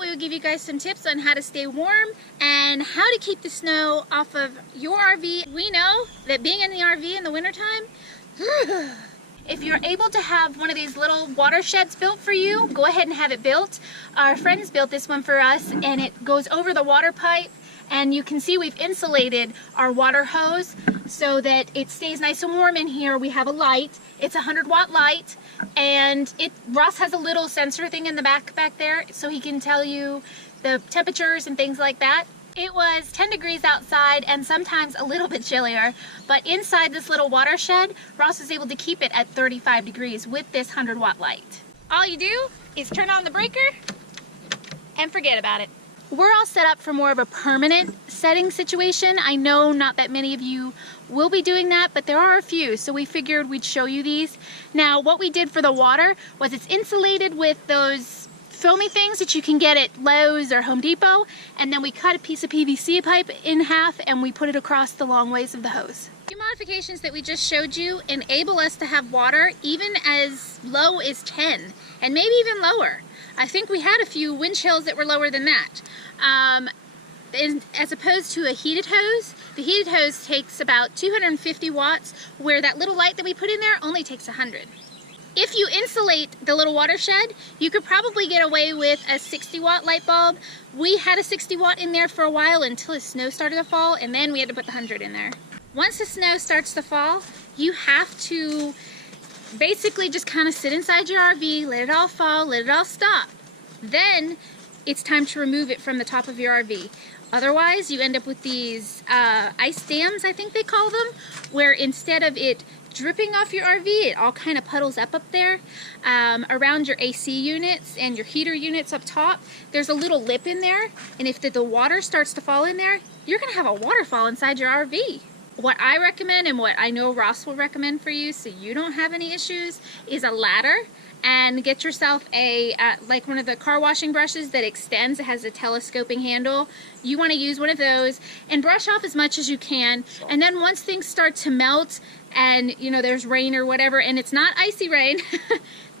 thought we would give you guys some tips on how to stay warm and how to keep the snow off of your RV. We know that being in the RV in the wintertime, if you're able to have one of these little water sheds built for you, go ahead and have it built. Our friends built this one for us, and it goes over the water pipe, and you can see we've insulated our water hose so that it stays nice and warm in here. We have a light. It's a 100-watt light, and Ross has a little sensor thing in the back there so he can tell you the temperatures and things like that. It was 10 degrees outside and sometimes a little bit chillier, but inside this little water shed, Ross was able to keep it at 35 degrees with this 100-watt light. All you do is turn on the breaker and forget about it. We're all set up for more of a permanent setting situation. I know not that many of you will be doing that, but there are a few, so we figured we'd show you these. Now, what we did for the water was it's insulated with those foamy things that you can get at Lowe's or Home Depot, and then we cut a piece of PVC pipe in half and we put it across the long ways of the hose. The modifications that we just showed you enable us to have water even as low as 10 and maybe even lower. I think we had a few wind chills that were lower than that. As opposed to a heated hose, the heated hose takes about 250 watts, where that little light that we put in there only takes 100. If you insulate the little watershed, you could probably get away with a 60-watt light bulb. We had a 60-watt in there for a while until the snow started to fall, and then we had to put the 100 in there. Once the snow starts to fall, you have to basically just kind of sit inside your RV, let it all fall, let it all stop. Then it's time to remove it from the top of your RV. Otherwise, you end up with these ice dams, I think they call them, where instead of it dripping off your RV, it all kind of puddles up there. Around your AC units and your heater units up top, there's a little lip in there, and if the water starts to fall in there, you're going to have a waterfall inside your RV. What I recommend, and what I know Ross will recommend for you so you don't have any issues, is a ladder. And get yourself a, like one of the car washing brushes that extends. It has a telescoping handle. You want to use one of those and brush off as much as you can. And then once things start to melt and, you know, there's rain or whatever, and it's not icy rain,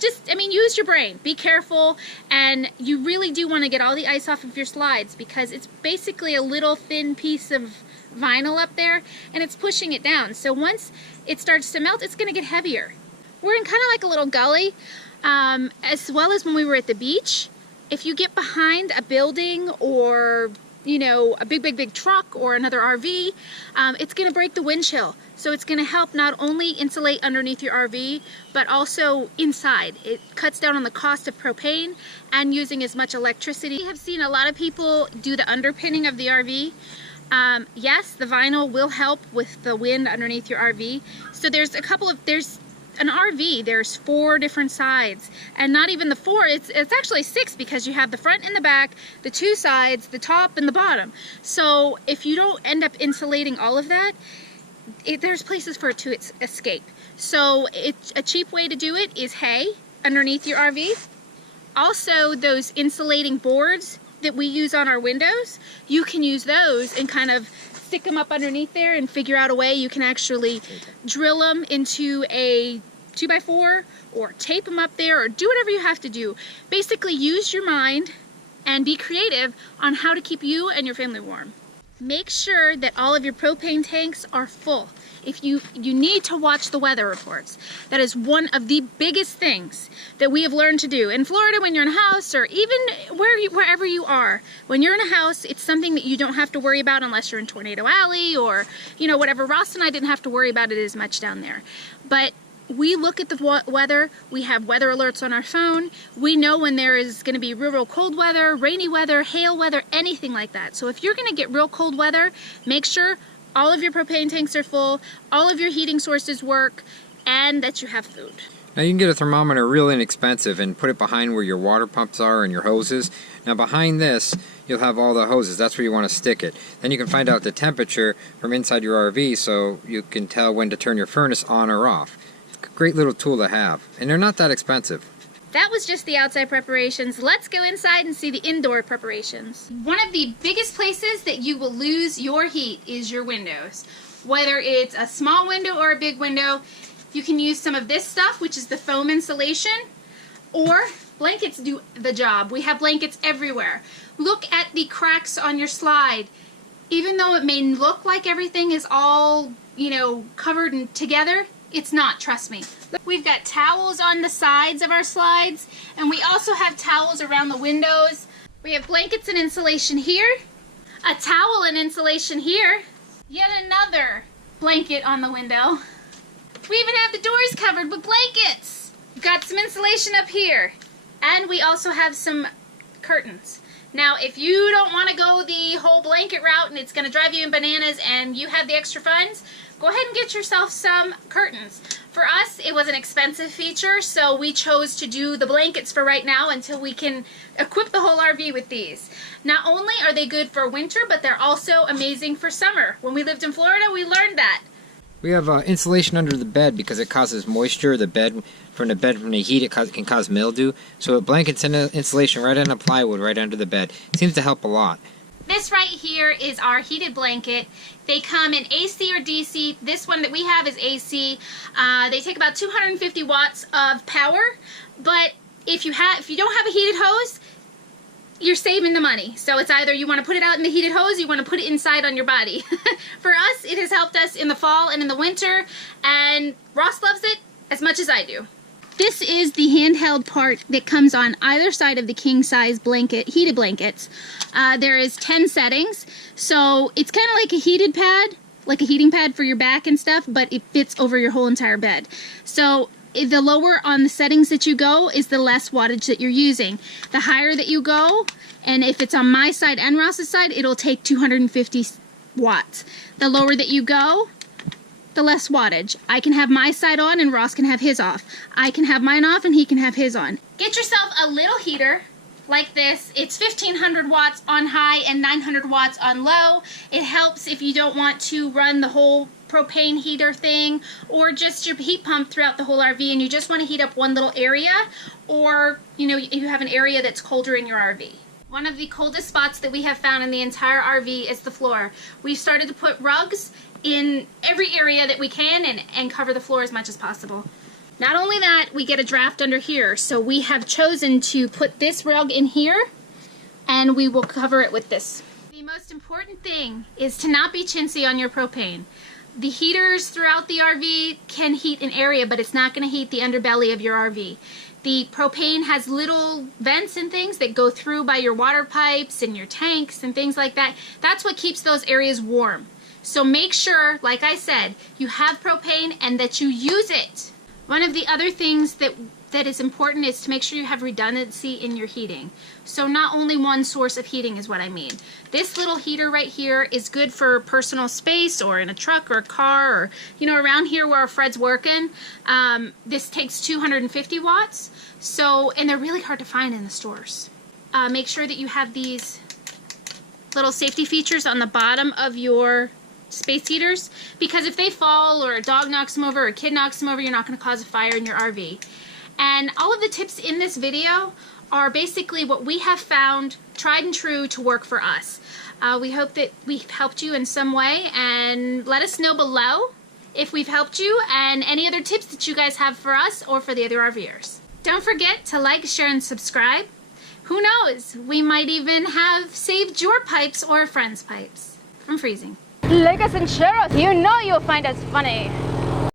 use your brain. Be careful, and you really do want to get all the ice off of your slides because it's basically a little thin piece of vinyl up there, and it's pushing it down. So once it starts to melt, it's going to get heavier. We're in kind of like a little gully. As well as when we were at the beach, if you get behind a building or, you know, a big truck or another RV, it's going to break the wind chill. So it's going to help not only insulate underneath your RV, but also inside. It cuts down on the cost of propane and using as much electricity. We have seen a lot of people do the underpinning of the RV. Yes, the vinyl will help with the wind underneath your RV. So there's an RV, there's 4 different sides, and not even the 4, it's actually 6 because you have the front and the back, the 2 sides, the top and the bottom. So if you don't end up insulating all of that, there's places for it to escape. So a cheap way to do it is hay underneath your RV. Also, those insulating boards that we use on our windows, you can use those and kind of stick them up underneath there and figure out a way you can actually drill them into a 2x4 or tape them up there or do whatever you have to do. Basically, use your mind and be creative on how to keep you and your family warm. Make sure that all of your propane tanks are full. If you need to watch the weather reports. That is one of the biggest things that we have learned to do. In Florida, when you're in a house, or even wherever you are, when you're in a house, it's something that you don't have to worry about unless you're in Tornado Alley or, you know, whatever. Ross and I didn't have to worry about it as much down there. But we look at the weather, we have weather alerts on our phone, we know when there is going to be real cold weather, rainy weather, hail weather, anything like that. So if you're going to get real cold weather, make sure all of your propane tanks are full, all of your heating sources work, and that you have food. Now you can get a thermometer real inexpensive and put it behind where your water pumps are and your hoses. Now behind this, you'll have all the hoses. That's where you want to stick it. Then you can find out the temperature from inside your RV so you can tell when to turn your furnace on or off. Great little tool to have, and they're not that expensive. That was just the outside preparations. Let's go inside and see the indoor preparations. One of the biggest places that you will lose your heat is your windows. Whether it's a small window or a big window, you can use some of this stuff, which is the foam insulation, or Blankets do the job. We have blankets everywhere. Look at the cracks on your slide. Even though it may look like everything is all, you know, covered and together, it's not, trust me. We've got towels on the sides of our slides, and we also have towels around the windows. We have blankets and insulation here, a towel and insulation here, yet another blanket on the window. We even have the doors covered with blankets. We've got some insulation up here, and we also have some curtains. Now, if you don't want to go the whole blanket route and it's going to drive you in bananas and you have the extra funds, go ahead and get yourself some curtains. For us, it was an expensive feature, so we chose to do the blankets for right now until we can equip the whole RV with these. Not only are they good for winter, but they're also amazing for summer. When we lived in Florida, we learned that. We have insulation under the bed because it causes moisture. From the heat, it can cause mildew. So it blankets in insulation right on the plywood, right under the bed. It seems to help a lot. This right here is our heated blanket. They come in AC or DC. This one that we have is AC. They take about 250 watts of power, but if you don't have a heated hose, you're saving the money. So it's either you want to put it out in the heated hose, or you want to put it inside on your body. For us, it has helped us in the fall and in the winter, and Ross loves it as much as I do. This is the handheld part that comes on either side of the king size blanket, heated blankets. There is 10 settings, so it's kind of like a heated pad, like a heating pad for your back and stuff, but it fits over your whole entire bed. So the lower on the settings that you go is the less wattage that you're using. The higher that you go, and if it's on my side and Ross's side, it'll take 250 watts. The lower that you go, the less wattage. I can have my side on and Ross can have his off. I can have mine off and he can have his on. Get yourself a little heater like this. It's 1500 watts on high and 900 watts on low. It helps if you don't want to run the whole propane heater thing, or just your heat pump throughout the whole RV and you just want to heat up one little area, or you have an area that's colder in your RV. One of the coldest spots that we have found in the entire RV is the floor. We've started to put rugs in every area that we can and cover the floor as much as possible. Not only that, we get a draft under here, so we have chosen to put this rug in here and we will cover it with this. The most important thing is to not be chintzy on your propane. The heaters throughout the RV can heat an area, but it's not going to heat the underbelly of your RV. The propane has little vents and things that go through by your water pipes and your tanks and things like that. That's what keeps those areas warm. So make sure, like I said, you have propane and that you use it. One of the other things that is important is to make sure you have redundancy in your heating. So not only one source of heating is what I mean. This little heater right here is good for personal space or in a truck or a car, or around here where Fred's working. This takes 250 watts, and they're really hard to find in the stores. Make sure that you have these little safety features on the bottom of your space heaters, because if they fall or a dog knocks them over or a kid knocks them over, you're not going to cause a fire in your RV. And all of the tips in this video are basically what we have found tried and true to work for us. We hope that we've helped you in some way, and let us know below if we've helped you and any other tips that you guys have for us or for the other RVers. Don't forget to like, share, and subscribe. Who knows, we might even have saved your pipes or a friend's pipes from freezing. Like us and share us, you'll find us funny.